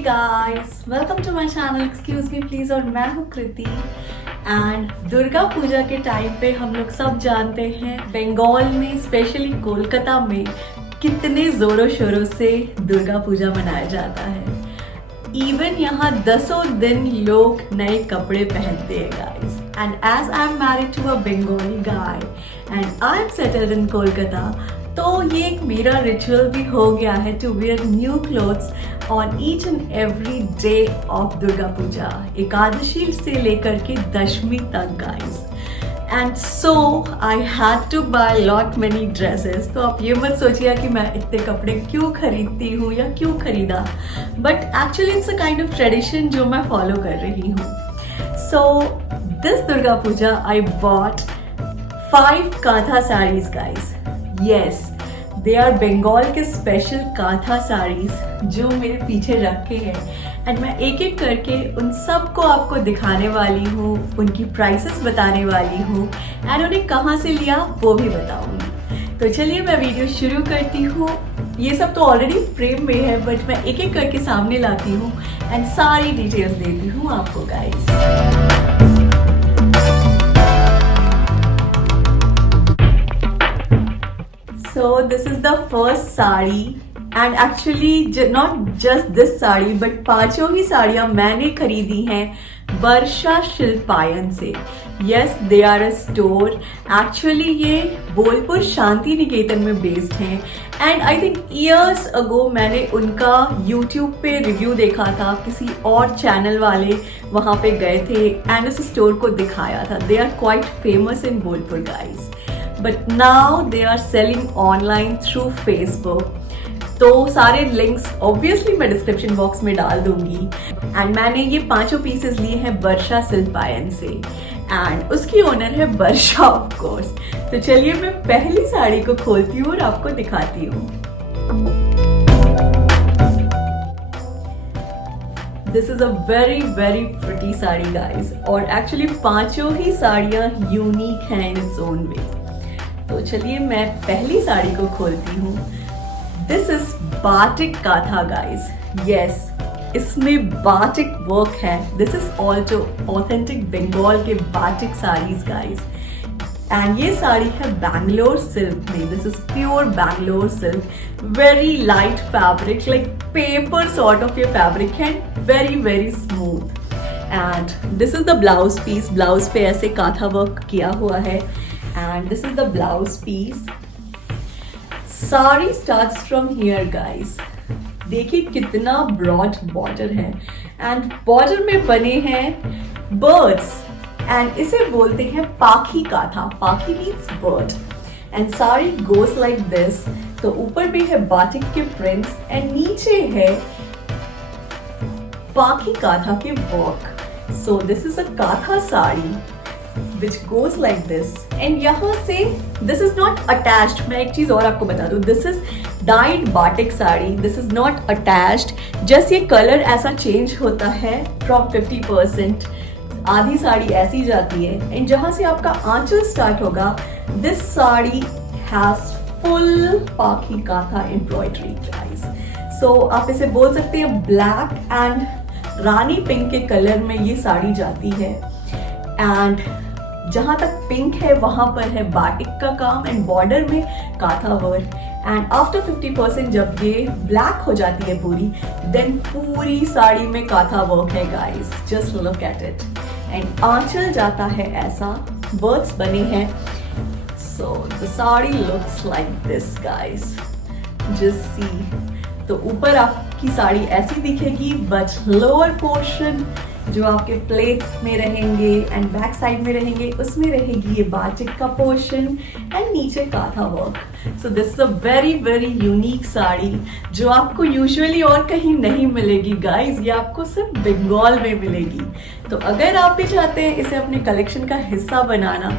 Guys, welcome to my channel excuse me please. और मैं हूँ कृति। एंड दुर्गा पूजा के टाइम पे हम लोग सब जानते हैं बंगाल में, स्पेशली कोलकाता में कितने जोरों शोरों से दुर्गा पूजा मनाया जाता है। इवन यहाँ 10 दिन लोग नए कपड़े पहनते हैं guys. And as I am married to a Bengali guy and I am settled in Kolkata, तो ये एक मेरा रिचुअल भी हो गया है to wear new clothes on each and every day of Durga Puja, Ekadashi से लेकर के दशमी तक guys. And so I had to buy lot many dresses. तो आप ये मत सोचिए कि मैं इतने कपड़े क्यों खरीदती हूँ या क्यों खरीदा, but actually it's a kind of tradition जो मैं फॉलो कर रही हूँ। So this Durga Puja I bought 5 kantha saris guys. Yes, they are Bengal के स्पेशल काथा साड़ीज जो मेरे पीछे रखे हैं। एंड मैं एक एक करके उन सबको आपको दिखाने वाली हूँ, उनकी प्राइसेस बताने वाली हूँ एंड उन्हें कहाँ से लिया वो भी बताऊँगी। तो चलिए मैं वीडियो शुरू करती हूँ। ये सब तो ऑलरेडी फ्रेम में है, बट मैं एक एक करके सामने लाती हूँ एंड सारी डिटेल्स देती हूँ आपको guys. So this is the first sari and actually not just this sari but पांचों ही साड़ियाँ मैंने खरीदी हैं वर्षा शिल्पायन से। Yes, they are a store. Actually ये बोलपुर शांति निकेतन में बेस्ड हैं and I think years ago मैंने उनका YouTube पे रिव्यू देखा था, किसी और चैनल वाले वहाँ पे गए थे एंड उस स्टोर को दिखाया था। They are quite famous in Bolpur guys. But now they are selling online through Facebook. तो सारे लिंक्स ऑब्वियसली मैं डिस्क्रिप्शन बॉक्स में डाल दूंगी। एंड मैंने ये 5 पीसेस लिए हैं वर्षा शिल्पायन से एंड उसकी ओनर है वर्षा ऑफ कोर्स। तो चलिए मैं पहली साड़ी को खोलती हूँ और आपको दिखाती हूँ। This is a very very pretty sari guys और एक्चुअली 5 ही साड़ियाँ यूनिक हैं इन इट्स ओन वे। तो चलिए मैं पहली साड़ी को खोलती हूँ। This is batik kantha guys. Yes, इसमें बाटिक वर्क है। This is also authentic Bengal के बाटिक साड़ीज गाइज। एंड ये साड़ी है बैंगलोर सिल्क में। This is pure Bangalore silk, very light fabric, like paper sort of ये फैब्रिक है, very very smooth. And this is the blouse piece. Blouse पे ऐसे काथा work किया हुआ है and this is the blouse piece. Sari starts from here guys. देखिए कितना broad border है and border में बने हैं birds and इसे बोलते हैं पाखी काथा। पाखी means bird and sari goes like this. तो ऊपर भी है बाटिक के prints and नीचे है पाखी काथा के work. So this is a katha sari which goes like this and यहाँ से this is not attached। मैं एक चीज और आपको बता दूँ, this is dyed batik sari, this is not attached। Just ये कलर ऐसा चेंज होता है from 50%। आधी साड़ी ऐसी जाती है एंड जहाँ से आपका आंचल स्टार्ट होगा, this साड़ी has full पाखी काथा एम्ब्रॉयडरी गाइस। सो आप इसे बोल सकते हैं ब्लैक एंड रानी पिंक के कलर में ये साड़ी जाती है। एंड जहां तक पिंक है वहां पर है बाटिक का काम एंड बॉर्डर में काथा वर्क। एंड आफ्टर 50% जब ये ब्लैक हो जाती है पूरी, देन पूरी साड़ी में काथा वर्क है guys. Just look at it. And आंचल जाता है ऐसा, बर्ड्स बने हैं। So the sari looks like this guys, just see. तो ऊपर आपकी साड़ी ऐसी दिखेगी बट लोअर पोर्शन जो आपके प्लेट्स में रहेंगे एंड बैक साइड में रहेंगे, उसमें रहेगी ये बाटिक का पोर्शन एंड नीचे kantha work. So this is a very very unique sari जो आपको यूजुअली और कहीं नहीं मिलेगी गाइस। ये आपको सिर्फ बंगाल में मिलेगी। तो अगर आप भी चाहते हैं इसे अपने कलेक्शन का हिस्सा बनाना,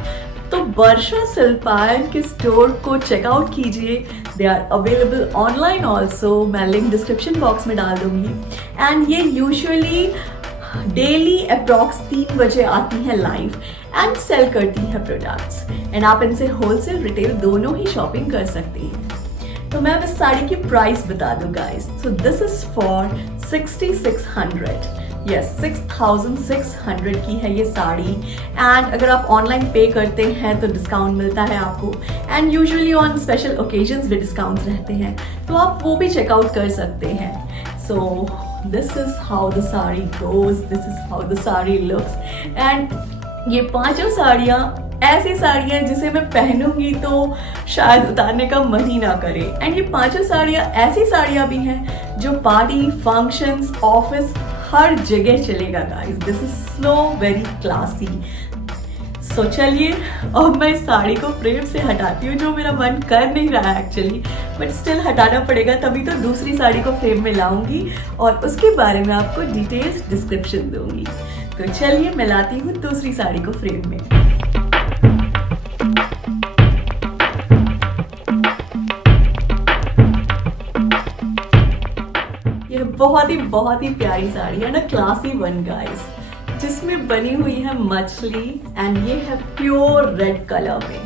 तो वर्षा शिल्पायन के स्टोर को चेकआउट कीजिए। They are available online also. मैं लिंक डिस्क्रिप्शन बॉक्स में डाल दूंगी। एंड ये यूजुअली डेली अप्रॉक्स 3 बजे आती है लाइव एंड सेल करती है प्रोडक्ट्स एंड आप इनसे होलसेल रिटेल दोनों ही शॉपिंग कर सकते हैं। तो मैं अब इस साड़ी की प्राइस बता दूं guys. So this is for 6600, yes 6600 की है ये साड़ी। एंड अगर आप ऑनलाइन पे करते हैं तो डिस्काउंट मिलता है आपको, and usually on special occasions भी डिस्काउंट्स रहते हैं, तो आप वो भी चेकआउट कर सकते हैं। सो this is how the sari goes, this is how the sari looks. And ये पांचों साड़ियाँ ऐसी साड़ियाँ जिसे मैं पहनूंगी तो शायद उतारने का मन ही ना करे। एंड ये पांचों साड़ियाँ ऐसी साड़ियाँ भी हैं जो पार्टी, फंक्शंस, ऑफिस, हर जगह चलेगा guys. This is so very classy. So चलिए अब मैं इस साड़ी को फ्रेम से हटाती हूँ, जो मेरा मन कर नहीं रहा है एक्चुअली, बट स्टिल हटाना पड़ेगा, तभी तो दूसरी साड़ी को फ्रेम में लाऊंगी और उसके बारे में आपको डिटेल्स डिस्क्रिप्शन दूंगी। तो चलिए मैं लाती हूँ दूसरी साड़ी को फ्रेम में। यह बहुत ही प्यारी साड़ी है ना, क्लासी वन गाइस, जिसमें बनी हुई है मछली एंड ये है प्योर रेड कलर में।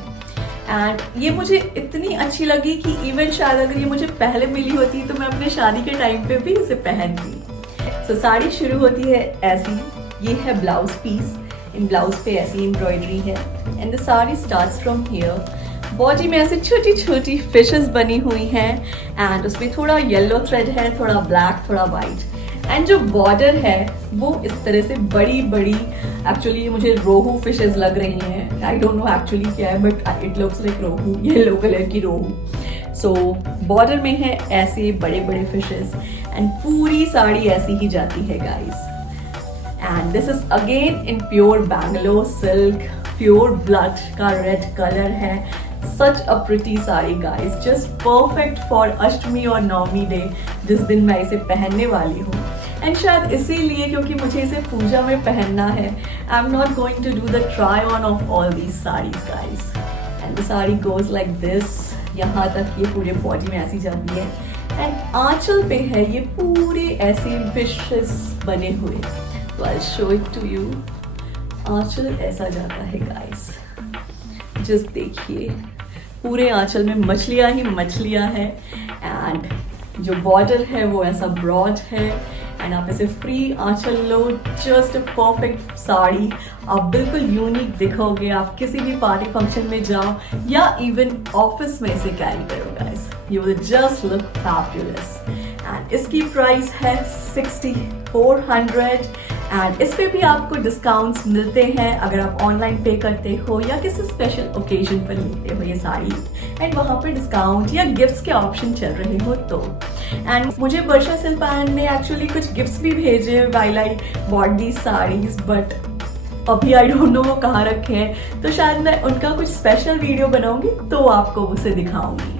एंड ये मुझे इतनी अच्छी लगी कि इवन शायद अगर ये मुझे पहले मिली होती तो मैं अपने शादी के टाइम पे भी इसे पहनती। सो साड़ी शुरू होती है ऐसी, ये है ब्लाउज पीस, इन ब्लाउज पे ऐसी एम्ब्रॉयडरी है and the sari starts from here. Body में ऐसे छोटी छोटी फिशेस बनी हुई हैं एंड उसमें थोड़ा येलो थ्रेड है, थोड़ा ब्लैक, थोड़ा वाइट। एंड जो बॉर्डर है वो इस तरह से बड़ी बड़ी, एक्चुअली ये मुझे रोहू फिशेस लग रही हैं, आई डोंट नो एक्चुअली क्या है but it looks like rohu, yellow colour की रोहू। सो बॉर्डर में है ऐसे बड़े बड़े फिशेस एंड पूरी साड़ी ऐसी ही जाती है guys. And this is again in pure Bangalore silk, pure blood का रेड कलर है। Such a pretty sari guys, just perfect for Ashtami और नवमी डे, जिस दिन मैं इसे पहनने वाली हूँ। एंड शायद इसीलिए क्योंकि मुझे इसे पूजा में पहनना है, I am not going to do the try on of all these saris guys. And the sari goes like this, यहाँ तक ये पूरे बॉडी में ऐसी जाती है। एंड आंचल पे है ये पूरे ऐसे फिशेस बने हुए, तो I show it to you. आंचल ऐसा जाता है गाइस, जस्ट देखिए पूरे आंचल में मछलियाँ ही मछलियाँ हैं। एंड जो बॉर्डर है वो ऐसा ब्रॉड है एंड आप इसे फ्री आंचल लो, जस्ट परफेक्ट साड़ी। आप बिल्कुल यूनिक दिखोगे, आप किसी भी पार्टी फंक्शन में जाओ या इवन ऑफिस में इसे कैरी करो guys, you will just look fabulous. And इसकी प्राइस है 6400 एंड इस पे भी आपको डिस्काउंट्स मिलते हैं अगर आप ऑनलाइन पे करते हो या किसी स्पेशल ओकेजन पर लेते हो ये साड़ी, एंड वहाँ पे डिस्काउंट या गिफ्ट्स के ऑप्शन चल रहे हो तो। एंड मुझे वर्षा शिल्पायन ने एक्चुअली कुछ गिफ्ट्स भी भेजे while I bought these saris, but अभी आई डोंट नो वो कहाँ रखे हैं, तो शायद मैं उनका कुछ स्पेशल वीडियो बनाऊंगी तो आपको उसे दिखाऊंगी।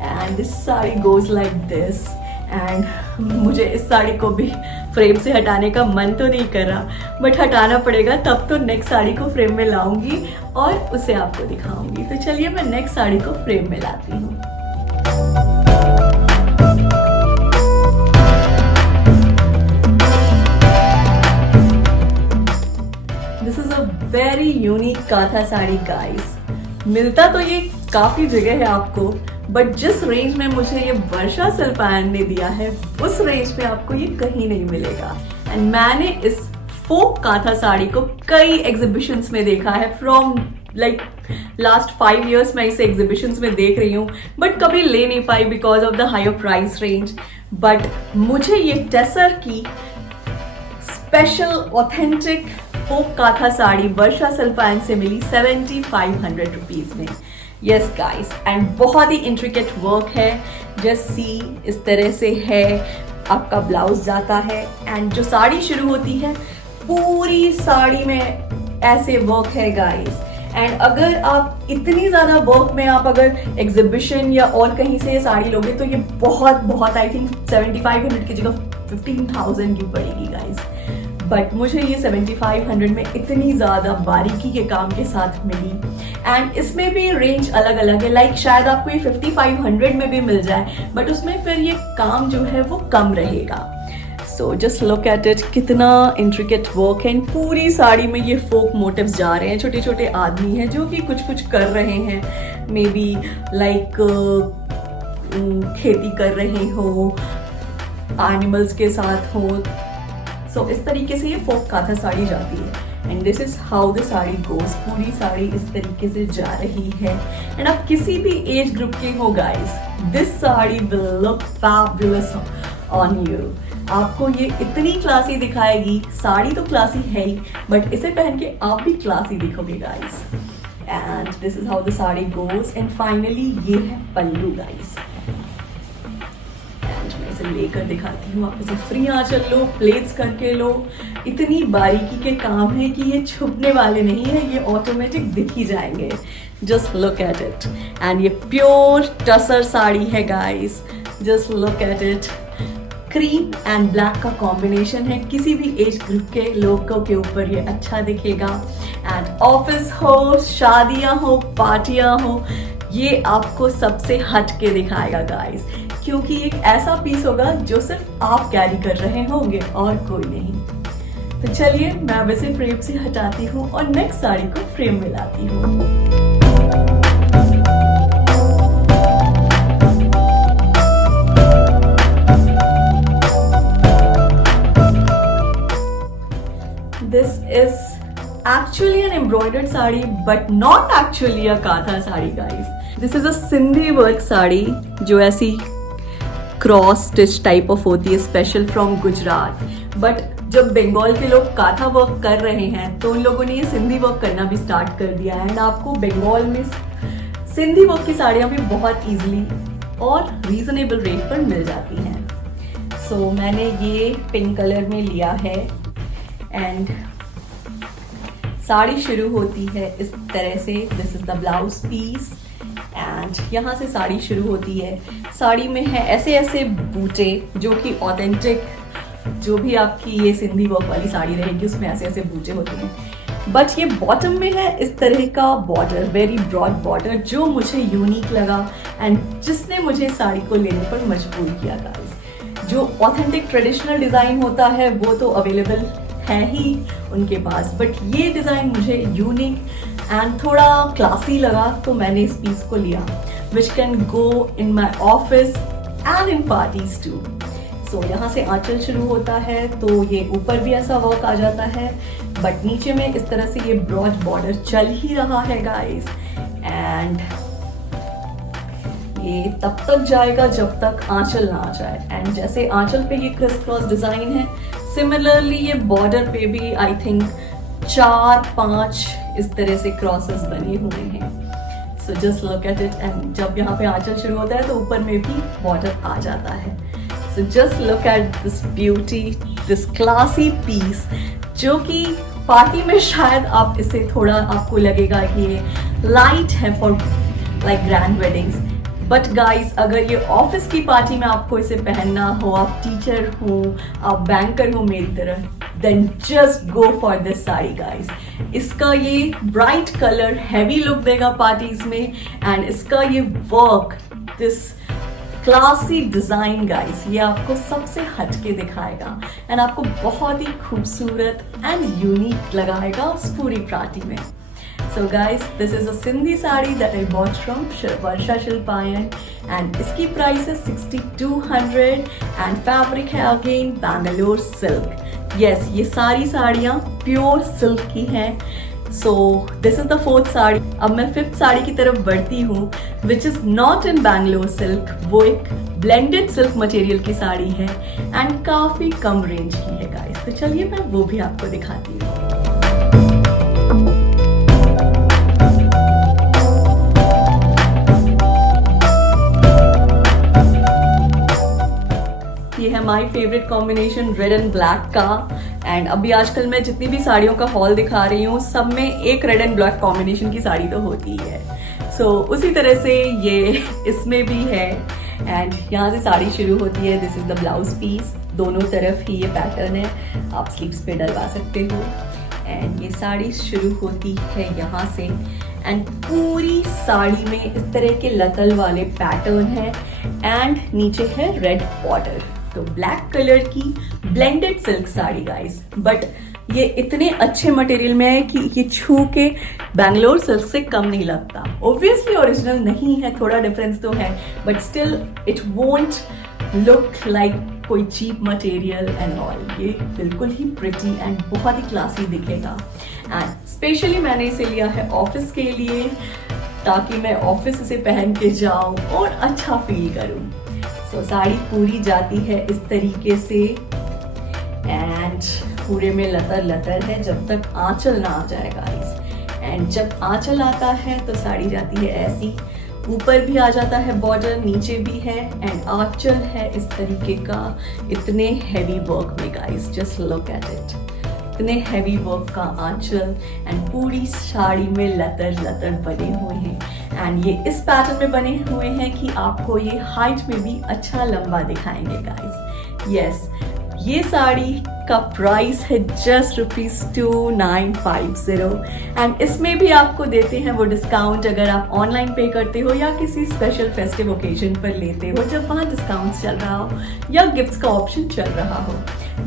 And this sari goes like this. And मुझे इस साड़ी को भी फ्रेम से हटाने का मन तो नहीं कर रहा, बट हटाना पड़ेगा, तब तो नेक्स्ट साड़ी को फ्रेम में लाऊंगी और उसे आपको दिखाऊंगी। तो चलिए मैं नेक्स्ट साड़ी को फ्रेम में लाती हूँ। This is a very unique kantha sari guys. मिलता तो ये काफी जगह है आपको, बट जिस रेंज में मुझे ये वर्षा शिल्पायन ने दिया है उस रेंज में आपको ये कहीं नहीं मिलेगा। एंड मैंने इस फोक काथा साड़ी को कई एग्जीबिशंस में देखा है, फ्रॉम लाइक लास्ट 5 years मैं इसे एग्जीबिशंस में देख रही हूँ, बट कभी ले नहीं पाई because of the higher price range. But मुझे ये टेसर की special authentic folk kantha sari Varsha Shilpayan से मिली 7500 रुपीज में। यस गाइस, एंड बहुत ही इंट्रिकेट वर्क है, जस्ट सी इस तरह से है, आपका ब्लाउज जाता है एंड जो साड़ी शुरू होती है पूरी साड़ी में ऐसे वर्क है गाइस। एंड अगर आप इतनी ज़्यादा वर्क में आप अगर एग्जीबिशन या और कहीं से ये साड़ी लोगे तो ये बहुत आई थिंक 7500 की जगह 15,000 की पड़ेगी गाइस। बट मुझे ये 7500 में इतनी ज़्यादा बारीकी के काम के साथ मिली। एंड इसमें भी रेंज अलग अलग है, लाइक शायद आपको ये 5500 में भी मिल जाए, बट उसमें फिर ये काम जो है वो कम रहेगा। सो जस्ट लुक एट इट, कितना इंट्रिकेट वर्क है। पूरी साड़ी में ये फोक मोटिव्स जा रहे हैं, छोटे छोटे आदमी हैं जो कि कुछ कुछ कर रहे हैं, मे बी लाइक खेती कर रहे हो, एनिमल्स के साथ हो। सो इस तरीके से ये फोक काथा साड़ी जाती है and this is how the sari goes. पूरी साड़ी इस तरीके से जा रही है एंड आप किसी भी एज ग्रुप के हो guys, this sari will look fabulous on you. आपको ये इतनी क्लासी दिखाएगी। साड़ी तो क्लासी है ही, बट इसे पहन के आप भी क्लासी दिखोगे guys. And this is how the sari goes and finally ये है पल्लू गाइस। एंड मैं इसे लेकर दिखाती हूँ, आप इसे फ्री आंचल लो, प्लेट्स करके लो। इतनी बारीकी के काम है कि ये छुपने वाले नहीं है, ये ऑटोमेटिक दिख ही जाएंगे। Just look at it. And ये प्योर टसर साड़ी है guys, just look at it. Cream and black का कॉम्बिनेशन है, किसी भी एज ग्रुप के लोगों के ऊपर ये अच्छा दिखेगा। एंड ऑफिस हो, शादियां हो, पार्टियां हो, ये आपको सबसे हट के दिखाएगा गाइस, क्योंकि एक ऐसा पीस होगा जो सिर्फ आप कैरी कर रहे होंगे और कोई नहीं। तो चलिए मैं अब इसे फ्रेम से हटाती हूँ और नेक्स्ट साड़ी को फ्रेम में लाती हूँ। This is actually an embroidered sari but not actually a kantha sari guys. This is a Sindhi work sari जो ऐसी क्रॉस स्टिच टाइप ऑफ होती है, स्पेशल फ्रॉम गुजरात। बट जब बंगाल के लोग काथा वर्क कर रहे हैं तो उन लोगों ने ये सिंधी वर्क करना भी स्टार्ट कर दिया है एंड आपको बंगाल में सिंधी वर्क की साड़ियाँ भी बहुत ईजिली और रीजनेबल रेट पर मिल जाती हैं। सो मैंने ये पिंक कलर में लिया है एंड साड़ी शुरू होती है इस तरह से। This is the blouse piece and यहाँ से साड़ी शुरू होती है। साड़ी में है ऐसे ऐसे बूटे जो कि ऑथेंटिक, जो भी आपकी ये सिंधी वर्क वाली साड़ी रहेगी उसमें ऐसे ऐसे बूटे होते हैं। बट ये बॉटम में है इस तरह का बॉर्डर, वेरी ब्रॉड बॉर्डर, जो मुझे यूनिक लगा एंड जिसने मुझे साड़ी को लेने पर मजबूर किया गाइस। जो ऑथेंटिक ट्रेडिशनल डिज़ाइन होता है वो तो अवेलेबल है ही उनके पास, बट ये डिज़ाइन मुझे यूनिक एंड थोड़ा क्लासी लगा तो मैंने इस पीस को लिया, which can go in my office and in parties too. So यहाँ से आंचल शुरू होता है तो ये ऊपर भी ऐसा वर्क आ जाता है, बट नीचे में इस तरह से ये ब्रॉड बॉर्डर चल ही रहा है गाइस। एंड ये तब तक जाएगा जब तक आंचल ना आ जाए। एंड जैसे आंचल पे ये क्रिस क्रॉस डिजाइन है, सिमिलरली ये बॉर्डर पे भी आई थिंक 4-5 इस तरह से क्रॉसेस बने हुए हैं। सो just look at it. And जब यहाँ पे आंचल शुरू होता है तो ऊपर में भी बॉर्डर आ जाता है। So just look at this beauty, this classy piece, जो कि पार्टी में शायद आप इसे थोड़ा आपको लगेगा कि ये लाइट है for like grand weddings, but guys अगर ये ऑफिस की पार्टी में आपको इसे पहनना हो, आप टीचर हो, आप बैंकर हो मेरी तरह, then just go for this sari guys. इसका ये ब्राइट कलर हैवी लुक देगा पार्टीज में एंड इसका ये work, this classy design guys, ये आपको सबसे हटके दिखाएगा एंड आपको बहुत ही खूबसूरत एंड यूनिक लगाएगा उस पूरी पार्टी में। So guys, this is a Sindhi sari that I bought from Varsha Shilpayan and इसकी प्राइस है 6200 and फैब्रिक है अगेन Bangalore silk. Yes, ये सारी साड़ियाँ प्योर सिल्क की हैं। So this is the 4th sari. अब मैं 5th साड़ी की तरफ बढ़ती हूँ which is not in Bangalore silk। वो एक ब्लेंडेड सिल्क मटेरियल की साड़ी है एंड काफ़ी कम रेंज की है गाइस। तो चलिए मैं वो भी आपको दिखाती हूँ। ये है my favourite combination red and black का। एंड अभी आजकल मैं जितनी भी साड़ियों का हॉल दिखा रही हूँ सब में एक रेड एंड ब्लैक कॉम्बिनेशन की साड़ी तो होती ही है। सो उसी तरह से ये इसमें भी है एंड यहाँ से साड़ी शुरू होती है। This is the blouse piece, दोनों तरफ ही ये पैटर्न है, आप स्लीव्स पे डलवा सकते हो। एंड ये साड़ी शुरू होती है यहाँ से एंड पूरी साड़ी में इस तरह के लतल वाले पैटर्न है एंड नीचे है रेड बॉर्डर। तो ब्लैक कलर की blended silk sari guys, but ये इतने अच्छे मटेरियल में है कि ये छू के बैंगलोर सिल्क से कम नहीं लगता। ऑब्वियसली ओरिजिनल नहीं है, थोड़ा डिफरेंस तो है, but still it won't look like कोई चीप मटेरियल एंड ऑल। ये बिल्कुल ही प्रिटी एंड बहुत ही क्लासी दिखेगा। एंड स्पेशली मैंने इसे लिया है ऑफिस के लिए, ताकि मैं ऑफिस इसे पहन के जाऊं और अच्छा फील करूं। सो साड़ी पूरी जाती है इस तरीके से एंड पूरे में लतर लतर है जब तक आंचल ना आ जाए गाइस। एंड जब आंचल आता है तो साड़ी जाती है ऐसी, ऊपर भी आ जाता है बॉर्डर, नीचे भी है एंड आंचल है इस तरीके का, इतने हैवी वर्क में guys, just look at it, इतने हैवी वर्क का आंचल एंड पूरी साड़ी में लतर लतर बने हुए हैं। एंड ये इस पैटर्न में बने हुए हैं कि आपको ये हाइट में भी अच्छा लंबा दिखाएंगे गाइस। यस, ये साड़ी का प्राइस है जस्ट ₹2950 एंड इसमें भी आपको देते हैं वो डिस्काउंट अगर आप ऑनलाइन पे करते हो या किसी स्पेशल फेस्टिव ओकेजन पर लेते हो जब वहाँ डिस्काउंट चल रहा हो या गिफ्ट्स का ऑप्शन चल रहा हो।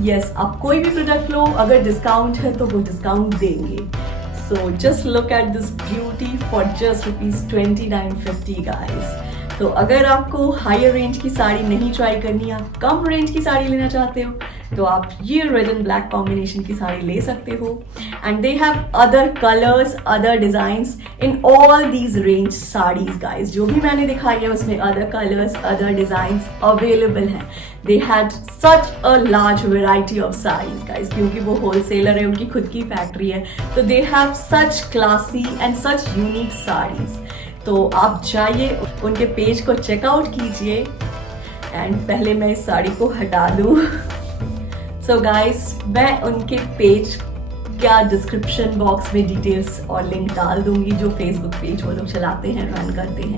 यस, आप कोई भी प्रोडक्ट लो, अगर डिस्काउंट है तो वो डिस्काउंट देंगे। सो just look at this beauty for just ₹2950 guys. तो अगर आपको हायर रेंज की साड़ी नहीं ट्राई करनी, आप कम रेंज की साड़ी लेना चाहते हो, तो आप ये रेड एंड ब्लैक कॉम्बिनेशन की साड़ी ले सकते हो। And they have other colours, other designs in all these range saris guys. जो भी मैंने दिखाई है उसमें other colours, other designs available हैं। They had such a large variety of saris guys, क्योंकि वो होलसेलर है, उनकी खुद की फैक्ट्री है, तो they have such classy and such unique saris. तो आप जाइए, उनके पेज को चेकआउट कीजिए। एंड पहले मैं इस साड़ी को हटा दूँ। सो गाइस, मैं उनके पेज क्या डिस्क्रिप्शन बॉक्स में डिटेल्स और लिंक डाल दूंगी, जो फेसबुक पेज वो लोग चलाते हैं, रन करते हैं।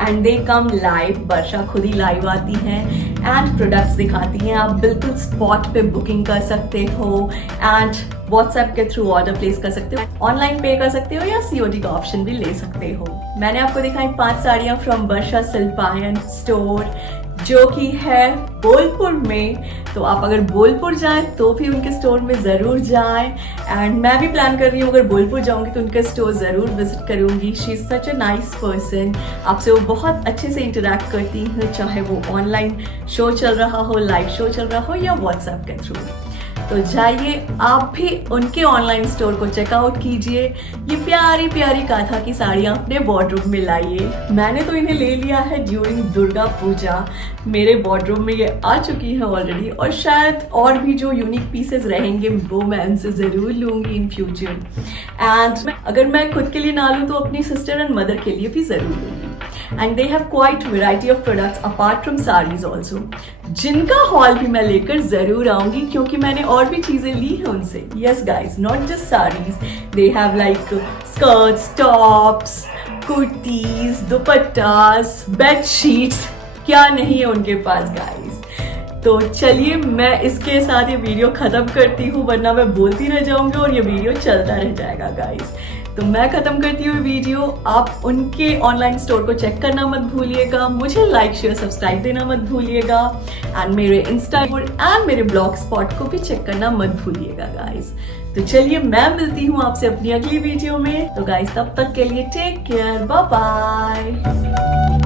एंड दे कम लाइव, वर्षा खुद ही लाइव आती हैं एंड प्रोडक्ट्स दिखाती हैं। आप बिल्कुल स्पॉट पे बुकिंग कर सकते हो एंड व्हाट्सएप के थ्रू ऑर्डर प्लेस कर सकते हो, ऑनलाइन पे कर सकते हो या COD का ऑप्शन भी ले सकते हो। मैंने आपको दिखाई 5 साड़ियाँ फ्रॉम वर्षा शिल्पायन स्टोर, जो कि है बोलपुर में। तो आप अगर बोलपुर जाएं तो भी उनके स्टोर में ज़रूर जाएं। एंड मैं भी प्लान कर रही हूँ, अगर बोलपुर जाऊँगी तो उनका स्टोर ज़रूर विजिट करूँगी। She is such a nice person, आपसे वो बहुत अच्छे से इंटरेक्ट करती हैं, चाहे वो ऑनलाइन शो चल रहा हो, लाइव शो चल रहा हो या व्हाट्सएप के थ्रू। तो जाइए आप भी उनके ऑनलाइन स्टोर को चेकआउट कीजिए। ये प्यारी प्यारी काथा की साड़ियाँ अपने वार्डरोब में लाइए। मैंने तो इन्हें ले लिया है ड्यूरिंग दुर्गा पूजा, मेरे वार्डरोब में ये आ चुकी है ऑलरेडी, और शायद और भी जो यूनिक पीसेस रहेंगे वो मैं उनसे ज़रूर लूँगी इन फ्यूचर। एंड अगर मैं खुद के लिए ना लूँ तो अपनी सिस्टर एंड मदर के लिए भी ज़रूर लूँगी। And they have quite variety of products apart from saris also, जिनका हॉल भी मैं लेकर जरूर आऊंगी, क्योंकि मैंने और भी चीजें ली हैं उनसे। Yes guys, not just saris, they have like skirts, tops, kurtis, दुपट्टास, bedsheets, क्या नहीं है उनके पास गाइज। तो चलिए मैं इसके साथ ये वीडियो खत्म करती हूँ, वरना मैं बोलती रह जाऊंगी और ये वीडियो चलता रह जाएगा गाइज। तो मैं खत्म करती हूँ वीडियो। आप उनके ऑनलाइन स्टोर को चेक करना मत भूलिएगा, मुझे लाइक शेयर सब्सक्राइब देना मत भूलिएगा, एंड मेरे इंस्टा एंड मेरे ब्लॉग स्पॉट को भी चेक करना मत भूलिएगा गाइस। तो चलिए मैं मिलती हूँ आपसे अपनी अगली वीडियो में। तो गाइस तब तक के लिए टेक केयर, बाय बाय।